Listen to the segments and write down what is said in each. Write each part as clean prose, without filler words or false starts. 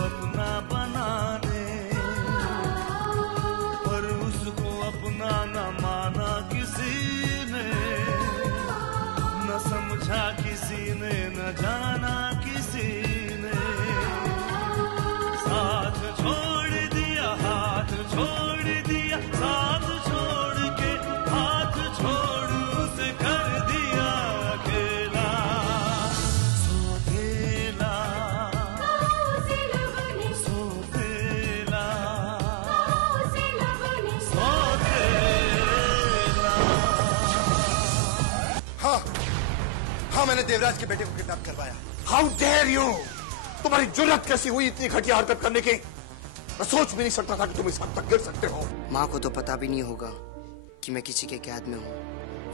अपना बना ले, पर उसको अपना न माना किसी ने, न समझा किसी ने, न जाना किसी ने, साथ छोड़ दिया, हाथ छोड़ दिया, साथ छोड़ के हाथ छोड़ उसे कर दिया अकेला, सोतेला, सोतेला, सोतेला। हाँ, मैंने देवराज के बेटे को किडनैप करवाया। How dare you! तुम्हारी जुर्रत कैसी हुई इतनी घटिया हरकत करने की? मैं सोच भी नहीं सकता था कि तुम इस हद तक गिर सकते हो। माँ को तो पता भी नहीं होगा कि मैं किसी के कैद में हूँ,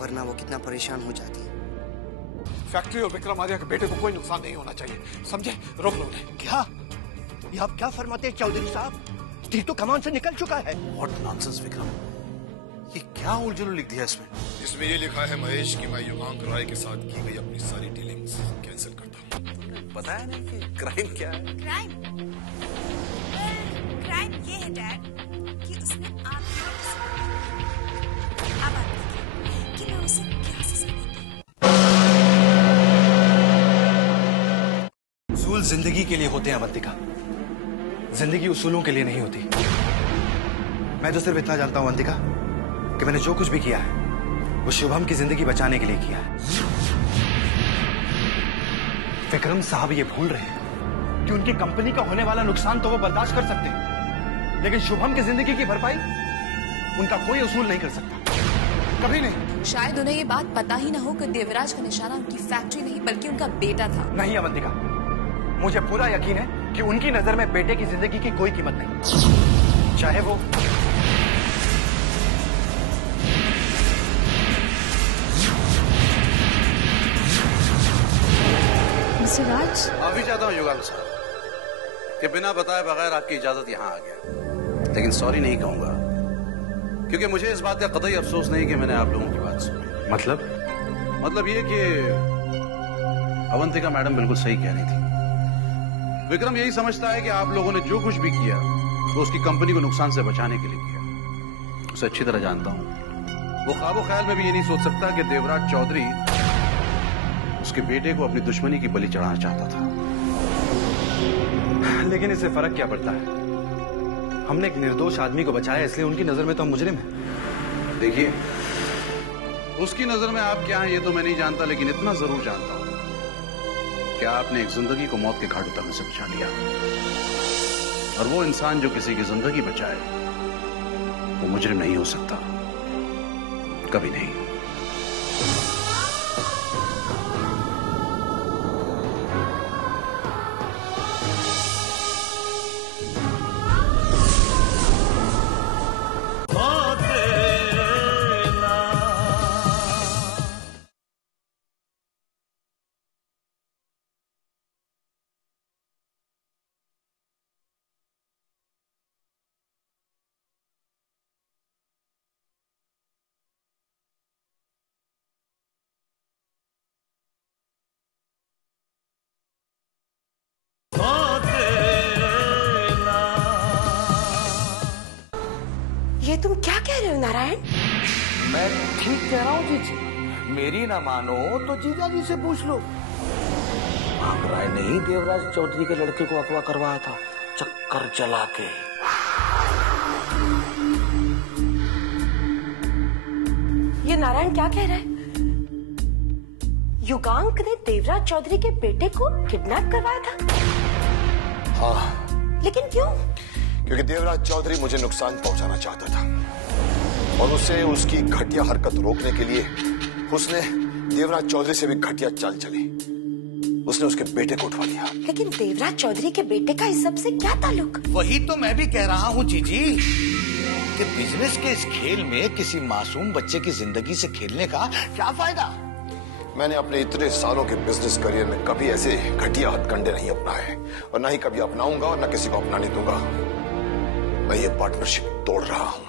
वरना वो कितना परेशान हो जाती। फैक्ट्री और विक्रमादित्य के बेटे को कोई नुकसान नहीं होना चाहिए, समझे? रोक लो उन्हें। क्या? ये आप क्या फरमाते हैं चौधरी साहब? तीर तो कमान से निकल चुका है। What nonsense, Vikram! ये क्या उलझन लिख दिया इसमें? इसमें ये लिखा है महेश कि मैं युगांक राय के साथ की गई अपनी सारी डीलिंग्स कैंसिल करता हूँ। पता है ना कि क्राइम क्या है? क्राइम ये है डैड कि उसने आपको अब आप देखिए कि मैं उसे क्या सजा देती हूँ। उसूल जिंदगी के लिए होते हैं अवंतिका, जिंदगी उसूलों के लिए नहीं होती। मैं तो सिर्फ इतना जानता हूं अवंतिका कि मैंने जो कुछ भी किया है वो शुभम की जिंदगी बचाने के लिए किया है। विक्रम साहब ये भूल रहे हैं कि उनकी कंपनी का होने वाला नुकसान तो वो बर्दाश्त कर सकते हैं, लेकिन शुभम की जिंदगी की भरपाई उनका कोई उसूल नहीं कर सकता, कभी नहीं। शायद उन्हें ये बात पता ही ना हो कि देवराज का निशाना उनकी फैक्ट्री नहीं बल्कि उनका बेटा था। नहीं अवंतिका, मुझे पूरा यकीन है कि उनकी नजर में बेटे की जिंदगी की कोई कीमत नहीं, चाहे वो राज। माफी चाहता हूँ युगांक साहब कि बिना बताए बगैर आपकी इजाजत यहाँ आ गया, लेकिन सॉरी नहीं कहूंगा क्योंकि मुझे इस बात का कतई अफसोस नहीं कि मैंने आप लोगों की बात सुनी। मतलब ये कि अवंतिका मैडम बिल्कुल सही कह रही थी। विक्रम यही समझता है कि आप लोगों ने जो कुछ भी किया वो उसकी कंपनी को नुकसान से बचाने के लिए किया। उसे अच्छी तरह जानता हूँ, वो ख्वाबो ख्याल में भी ये नहीं सोच सकता कि देवराज चौधरी उसके बेटे को अपनी दुश्मनी की बलि चढ़ाना चाहता था। लेकिन इससे फर्क क्या पड़ता है? हमने एक निर्दोष आदमी को बचाया, इसलिए उनकी नजर में तो हम मुजरिम हैं। देखिए, उसकी नजर में आप क्या हैं ये तो मैं नहीं जानता, लेकिन इतना जरूर जानता हूं कि आपने एक जिंदगी को मौत के घाट उतरने से बचा लिया, और वो इंसान जो किसी की जिंदगी बचाए वो मुजरिम नहीं हो सकता, कभी नहीं। ये तुम क्या कह रहे हो नारायण? मैं ठीक कह रहा हूँ जीजी, मेरी ना मानो तो जीजा जी से पूछ लो। राय ने ही देवराज चौधरी के लड़के को अगवा करवाया था चक्कर चला के। ये नारायण क्या कह रहा है? युगांक ने देवराज चौधरी के बेटे को किडनैप करवाया था? हाँ। लेकिन क्यों? क्योंकि देवराज चौधरी मुझे नुकसान पहुंचाना चाहता था, और उसे उसकी घटिया हरकत रोकने के लिए उसने देवराज चौधरी से भी घटिया चाल चली। उसने उसके बेटे को उठवा लिया। लेकिन देवराज चौधरी के बेटे का इस सब से क्या ताल्लुक? वही तो मैं भी कह रहा हूँ जीजी कि बिजनेस के इस खेल में किसी मासूम बच्चे की जिंदगी से खेलने का क्या फायदा? मैंने अपने इतने सालों के बिजनेस करियर में कभी ऐसे घटिया हथकंडे नहीं अपनाए, और ना ही कभी अपनाऊंगा, और ना किसी को अपनाने दूंगा। मैं ये पार्टनरशिप तोड़ रहा हूँ।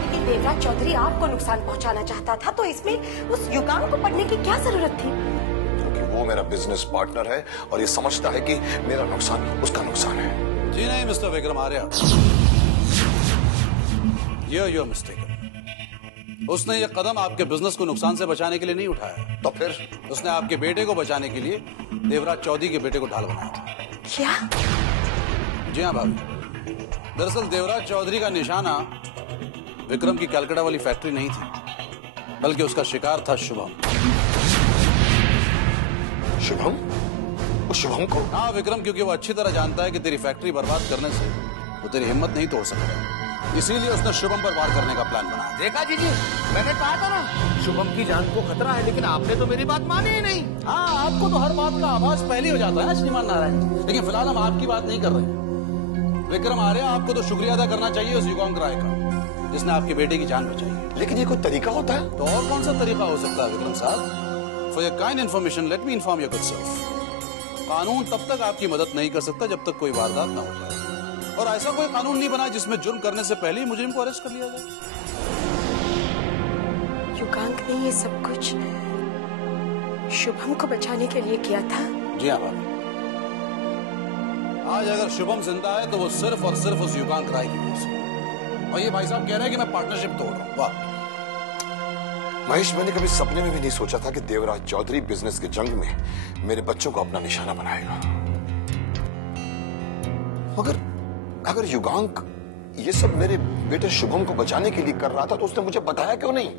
लेकिन देवराज चौधरी आपको नुकसान पहुंचाना चाहता था, तो इसमें उस युगांक को पढ़ने की क्या जरूरत थी? क्योंकि वो वो मेरा बिजनेस पार्टनर है और ये समझता है कि मेरा नुकसान उसका नुकसान है। जी नहीं mister Vikram Arya, you're mistaken. उसने ये कदम आपके बिजनेस को नुकसान से बचाने के लिए नहीं उठाया। तो फिर उसने आपके बेटे को बचाने के लिए देवराज चौधरी के बेटे को ढाल बनाया था। क्या? जी हाँ भाभी, दरअसल देवराज चौधरी का निशाना विक्रम की कलकत्ता वाली फैक्ट्री नहीं थी, बल्कि उसका शिकार था शुभम। शुभम? वो शुभम को? हाँ विक्रम, क्योंकि वो अच्छी तरह जानता है कि तेरी फैक्ट्री बर्बाद करने से वो तेरी हिम्मत नहीं तोड़ सकता, इसीलिए उसने शुभम पर वार करने का प्लान बनाया। देखा जीजी, मैंने कहा था ना शुभम की जान को खतरा है, लेकिन आपने तो मेरी बात मानी ही नहीं। हाँ, आपको तो हर बात का आभास पहले हो जाता है ना श्रीमान नारायण, लेकिन फिलहाल हम आपकी बात नहीं कर रहे। विक्रम आर्या, आपको तो शुक्रिया अदा करना चाहिए उस युगांक राय का जिसने आपके बेटे की जान बचाई। लेकिन ये कोई तरीका होता है? तो और कौन सा तरीका हो सकता है विक्रम साहब? For your kind information let me inform your good self, कानून तब तक आपकी मदद नहीं कर सकता जब तक कोई वारदात ना हो जाए, और ऐसा कोई कानून नहीं बना जिसमें जुर्म करने से पहले ही मुजरिम को अरेस्ट कर लिया जाए। युगांक ने ये सब कुछ शुभम को बचाने के लिए किया था? जी हाँ भाभी, आज अगर शुभम जिंदा है तो वो सिर्फ और सिर्फ उस युगांक राय की वजह से। और ये भाई साहब कह रहे हैं कि मैं पार्टनरशिप तोड़ रहा हूँ। वाह महेश, मैंने कभी सपने में भी नहीं सोचा था कि देवराज चौधरी बिजनेस के जंग में मेरे बच्चों को अपना निशाना बनाएगा। मगर अगर युगांक ये सब मेरे बेटे शुभम को बचाने के लिए कर रहा था तो उसने मुझे बताया क्यों नहीं?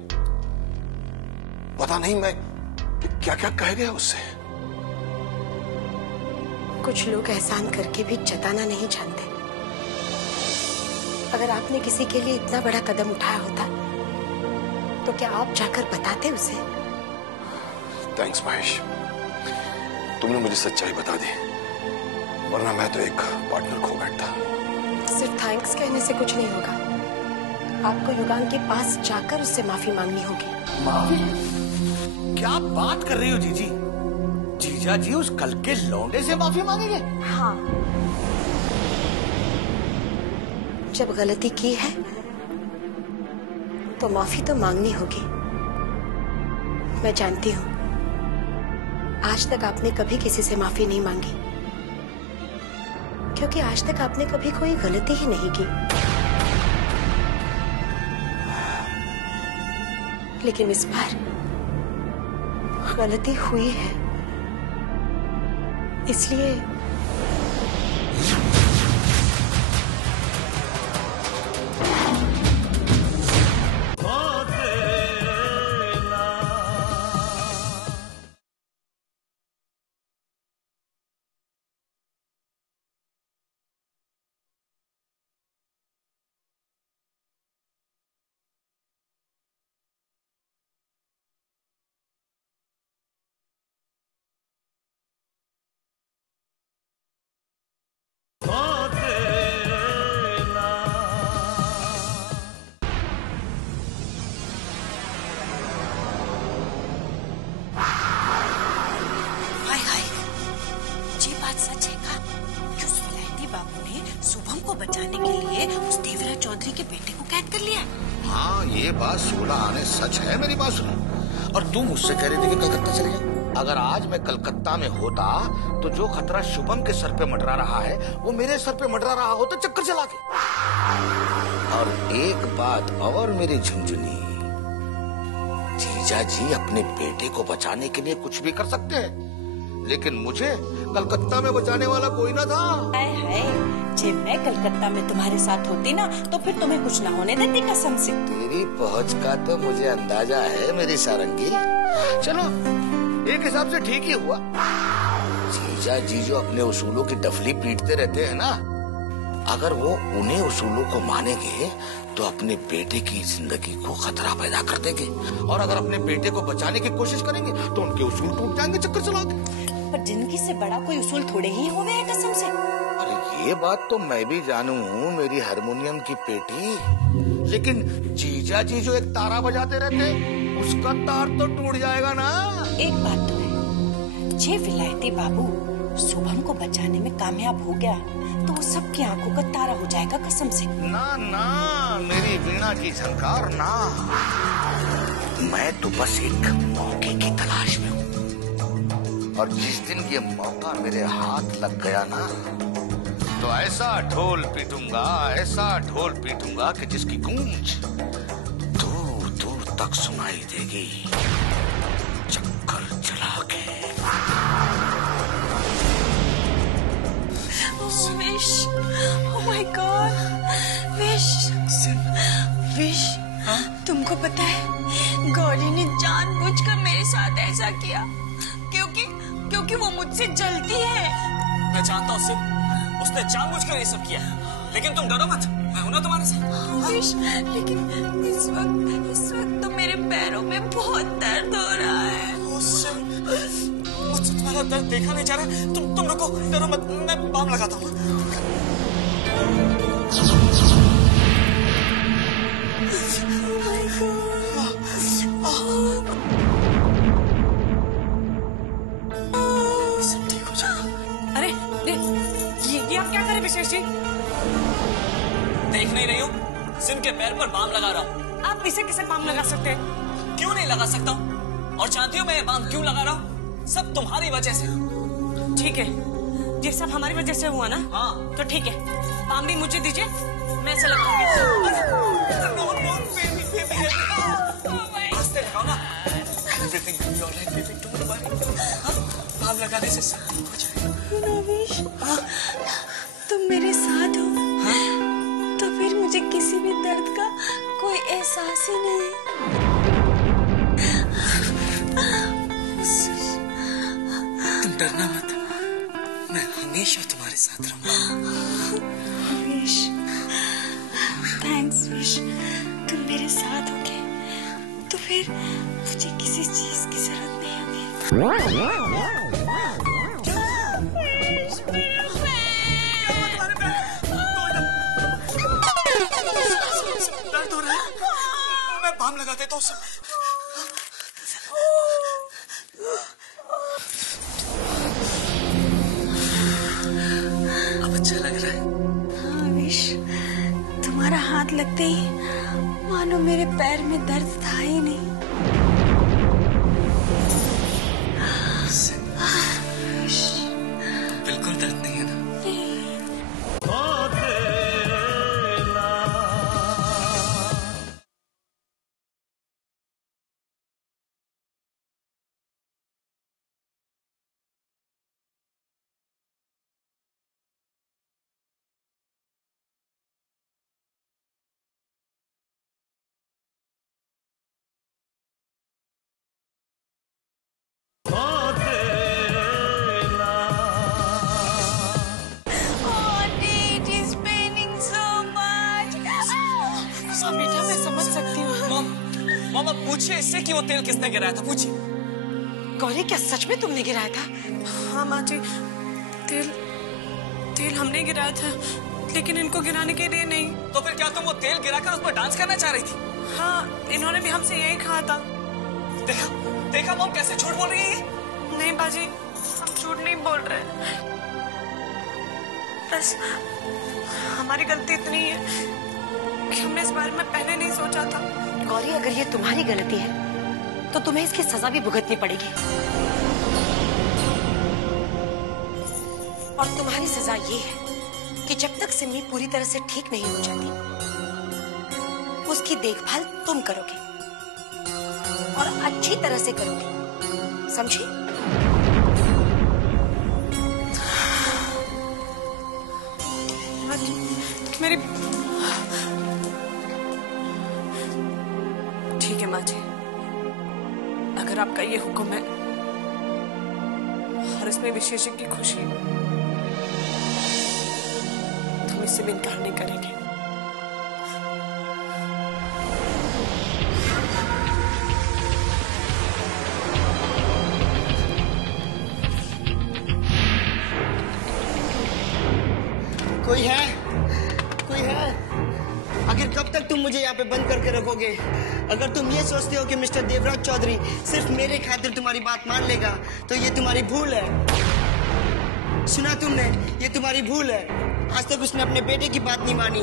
पता नहीं मैं क्या क्या कह गया उससे। कुछ लोग एहसान करके भी जताना नहीं जानते। अगर आपने किसी के लिए इतना बड़ा कदम उठाया होता तो क्या आप जाकर बताते उसे? थैंक्स महेश, तुमने मुझे सच्चाई बता दी, वरना मैं तो एक पार्टनर खो बैठता। सिर्फ थैंक्स कहने से कुछ नहीं होगा, आपको युगांक के पास जाकर उससे माफी मांगनी होगी। माफी? क्या बात कर रही हो जीजी? जीजा जी उस कल के लौंडे से माफी मांगेंगे? हाँ, जब गलती की है तो माफी तो मांगनी होगी। मैं जानती हूँ आज तक आपने कभी किसी से माफी नहीं मांगी, क्योंकि आज तक आपने कभी कोई गलती ही नहीं की। लेकिन इस बार गलती हुई है, इसलिए शुभम को बचाने के लिए उस देवराज चौधरी के बेटे को कैद कर लिया। हाँ, ये बात 16 आने सच है, मेरी बात सुनो। और तुम मुझसे कह रही थी कि कलकत्ता चले जाओ। अगर आज मैं कलकत्ता में होता तो जो खतरा शुभम के सर पे मंडरा रहा है वो मेरे सर पे मंडरा रहा होता चक्कर चला के। और एक बात और मेरी झुंझुनी, जीजा जी अपने बेटे को बचाने के लिए कुछ भी कर सकते हैं, लेकिन मुझे कलकत्ता में बचाने वाला कोई ना था। हाय हाय, जब मैं कलकत्ता में तुम्हारे साथ होती ना तो फिर तुम्हें कुछ ना होने देती कसम से। तेरी पहुंच का तो मुझे अंदाजा है मेरी सारंगी। चलो एक हिसाब से ठीक ही हुआ। जीजा जी जो अपने उसूलों की डफली पीटते रहते हैं ना, अगर वो उन्हीं उसूलों को मानेंगे तो अपने बेटे की जिंदगी को खतरा पैदा कर देंगे, और अगर अपने बेटे को बचाने की कोशिश करेंगे तो उनके उसूल टूट जाएंगे चक्कर चला के। पर जिंदगी से बड़ा कोई उसूल थोड़े ही हो गए कसम से। अरे ये बात तो मैं भी जानू मेरी हारमोनियम की पेटी, लेकिन जीजा जी जो एक तारा बजाते रहते उसका तार तो टूट जाएगा ना। एक बात तो है, जे विलायती बाबू शुभम को बचाने में कामयाब हो गया तो वो सबकी आंखों का तारा हो जाएगा कसम से। ना ना मेरी वीणा की झंकार ना, मैं तो बस एक मौके की तलाश में हूँ, और जिस दिन ये मौका मेरे हाथ लग गया ना, तो ऐसा ढोल पीटूंगा कि जिसकी गूंज दूर दूर तक सुनाई देगी, चक्कर चला के। Wish, oh my God, wish, तुमको पता है गौरी ने जानबूझकर मेरे साथ ऐसा किया क्योंकि वो मुझसे जलती है। मैं जानता हूँ सिर्फ उसने जानबूझकर ये सब किया, लेकिन तुम डरो मत, मैं हूं ना तुम्हारे साथ। विश, लेकिन इस वक्त तो मेरे पैरों में बहुत दर्द हो रहा है। मुझसे तुम्हारा दर्द देखा नहीं जा रहा। तुम रुको, डरो मत, मैं बाम लगाता हूँ। सब ठीक हो जाएगा। अरे ये आप क्या करें विशेष जी? देख नहीं रही हूँ, सिम के पैर पर बाम लगा रहा हूँ। आप इसे कैसे बाम लगा सकते हैं? क्यों नहीं लगा सकता हूँ? और जानती हो मैं ये बाम क्यों लगा रहा हूँ? सब तुम्हारी वजह से। ठीक है, ये सब हमारी वजह से हुआ ना? हाँ। तो ठीक है, बाम भी मुझे दीजिए, मैं इसे लगाऊंगी। आस्ते लगाओ ना। Everything will be alright, baby. Don't worry. Balm लगाने से सब ठीक हो जाएगा। रवीश, तुम मेरे साथ हो, तो फिर मुझे किसी भी दर्द का कोई एहसास ही नहीं। तुम डरना मत, मैं हमेशा तुम्हारे साथ रहूंगा। विश, थैंक्स विश, तुम मेरे साथ होगे तो फिर मुझे किसी चीज की जरूरत नहीं होगी। दर्द हो रहा है, मैं बाम लगा देता हूँ। अब अच्छा लग रहा है? हाँ विश, तुम्हारा हाथ लगते ही मानो मेरे पैर में दर्द था ही नहीं। बिल्कुल दर्द नहीं है ना? बेटा मैं समझ सकती हूँ। मामा पूछिए इससे कि वो तेल किसने गिराया था, पूछिए। गौरी, क्या सच में तुमने गिराया था? हाँ माँ जी, तेल हमने गिराया था, लेकिन इनको गिराने के लिए नहीं। तो फिर क्या तुम वो तेल गिराकर उस पर डांस करना चाह रही थी? हाँ, इन्होंने भी हमसे यही कहा था। देखा मॉम कैसे झूठ बोल रही है ये? नहीं बाजी, हम झूठ नहीं बोल रहे, बस हमारी गलती इतनी है कि हमने इस बारे में पहले नहीं सोचा था। गौरी, अगर ये तुम्हारी गलती है तो तुम्हें इसकी सजा भी भुगतनी पड़ेगी। और तुम्हारी सजा ये है कि जब तक सिमी पूरी तरह से ठीक नहीं हो जाती, उसकी देखभाल तुम करोगे और अच्छी तरह से करोगे, समझी? मेरी ठीक है माँ जी, अगर आपका ये हुक्म है और इसमें विशेषज्ञ की खुशी, तो हम इससे भी इनकार नहीं करेंगे। कोई है? आखिर कब तक तुम मुझे यहाँ पे बंद करके रखोगे? अगर तुम ये सोचते हो कि मिस्टर देवराज चौधरी सिर्फ मेरे खातिर तुम्हारी बात मान लेगा, तो ये तुम्हारी भूल है। सुना तुमने? ये तुम्हारी भूल है। आज तक उसने अपने बेटे की बात नहीं मानी,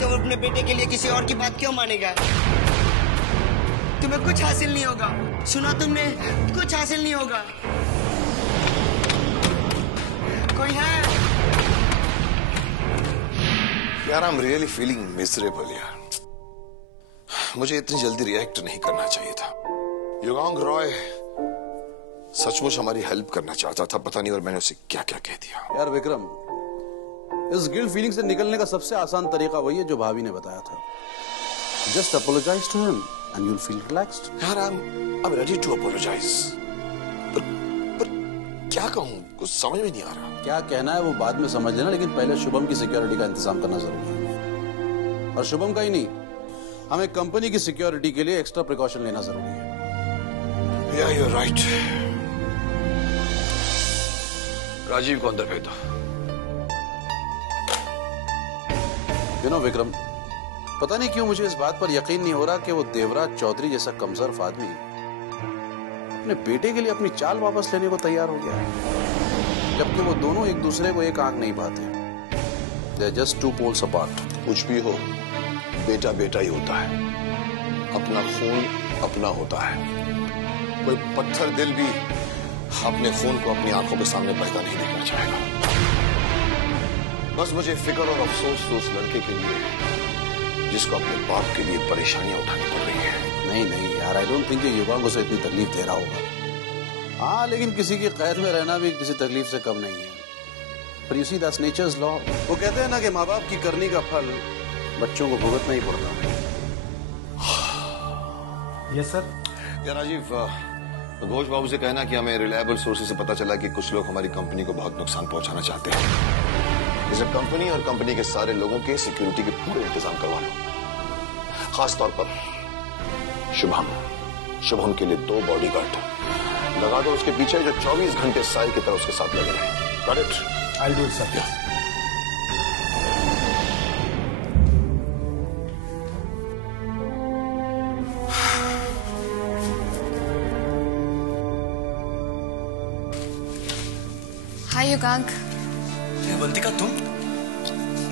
तो वो अपने बेटे के लिए किसी और की बात क्यों मानेगा? तुम्हें कुछ हासिल नहीं होगा। सुना तुमने? कुछ हासिल नहीं होगा। कोई है? यार I am really feeling miserable यार। मुझे इतनी जल्दी रिएक्ट नहीं करना चाहिए था। युगांग रॉय सचमुच हमारी हेल्प करना चाहता था, पता नहीं और मैंने उसे क्या क्या कह दिया। यार विक्रम, इस गिल्ट फीलिंग से निकलने का सबसे आसान तरीका वही है जो भाभी ने बताया था। Just apologise to him and you will feel relaxed. यार I am ready to apologise, पर क्या कहूं, कुछ समझ में नहीं आ रहा। क्या कहना है वो बाद में समझ लेना, लेकिन पहले शुभम की सिक्योरिटी का इंतजाम करना जरूरी है। और शुभम का ही नहीं, हमें कंपनी की सिक्योरिटी के लिए एक्स्ट्रा प्रिकॉशन लेना जरूरी है। या यू आर राइट। राजीव को अंदर भेज दो। यू नो विक्रम, पता नहीं क्यों मुझे इस बात पर यकीन नहीं हो रहा कि वो देवराज चौधरी जैसा कमजोर आदमी अपने बेटे के लिए अपनी चाल वापस लेने को तैयार हो गया है, जबकि वो दोनों एक दूसरे को एक आंख नहीं पाते। They are just two poles apart. कुछ भी हो, बेटा बेटा ही होता है, अपना खून अपना होता है। कोई पत्थर दिल भी अपने खून को अपनी आंखों के सामने बहता नहीं देखना चाहेगा। बस मुझे फिक्र और अफसोस तो उस लड़के के लिए जिसको अपने बाप के लिए परेशानियां उठानी पड़ रही है। नहीं नहीं यार, आई डोंट थिंक युगांग उसे इतनी तकलीफ दे रहा होगा। हाँ, लेकिन किसी की कैद में रहना भी किसी तकलीफ से कम नहीं है। पर you see that's nature's law. वो कहते हैं ना कि माँ बाप की करनी का फल बच्चों को भुगतना ही पड़ता है। Yes sir. या राजीव, घोष बाबू से कहना कि हमें रिलायबल सोर्सेज से पता चला कि कुछ लोग हमारी कंपनी को बहुत नुकसान पहुंचाना चाहते हैं। इसे कंपनी और कंपनी के सारे लोगों के सिक्योरिटी के पूरे इंतजाम करवा लो। खास तौर पर शुभम के लिए 2 बॉडीगार्ड लगा दो उसके पीछे, जो 24 घंटे साई की तरह उसके साथ लगे रहे। Got it? I will do it sir. Hi Yugank. Avantika, तुम?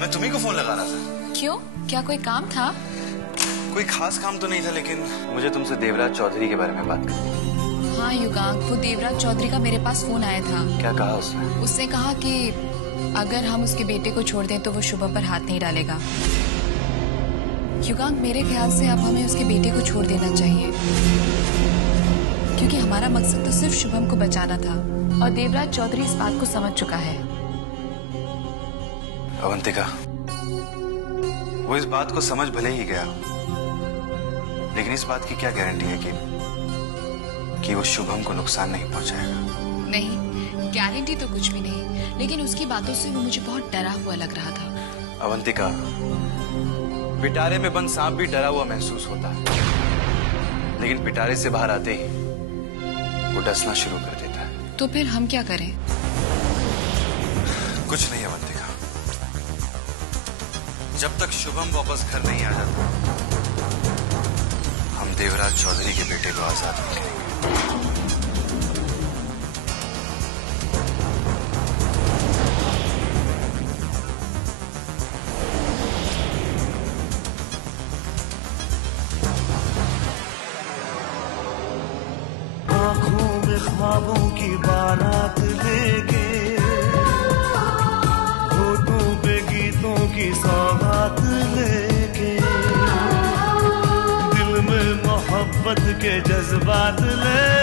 मैं तुम्ही को फोन लगा रहा था। क्यों, क्या कोई काम था? कोई खास काम तो नहीं था, लेकिन मुझे तुमसे देवराज चौधरी के बारे में बात करनी है। हाँ युगांक, वो देवराज चौधरी का मेरे पास फोन आया था। क्या कहा उसने? उसने कहा कि अगर हम उसके बेटे को छोड़ दें तो वो शुभम पर हाथ नहीं डालेगा। युगांक, मेरे ख्याल से अब हमें उसके बेटे को छोड़ देना चाहिए, क्योंकि हमारा मकसद तो सिर्फ शुभम को बचाना था और देवराज चौधरी इस बात को समझ चुका है। अवंतिका, वो इस बात को समझ भले ही गया, लेकिन इस बात की क्या गारंटी है कि वो शुभम को नुकसान नहीं पहुंचाएगा? नहीं, गारंटी तो कुछ भी नहीं, लेकिन उसकी बातों से वो मुझे बहुत डरा हुआ लग रहा था। अवंतिका, पिटारे में बंद सांप भी डरा हुआ महसूस होता है, लेकिन पिटारे से बाहर आते ही वो डसना शुरू कर देता है। तो फिर हम क्या करें? कुछ नहीं अवंतिका, जब तक शुभम वापस घर नहीं आ जाता, हम देवराज चौधरी के बेटे को आजाद करेंगे। आंखों में ख्वाबों की बारात लेके, होठों पे गीतों की सौगात लेके, दिल में मोहब्बत के जज्बात ले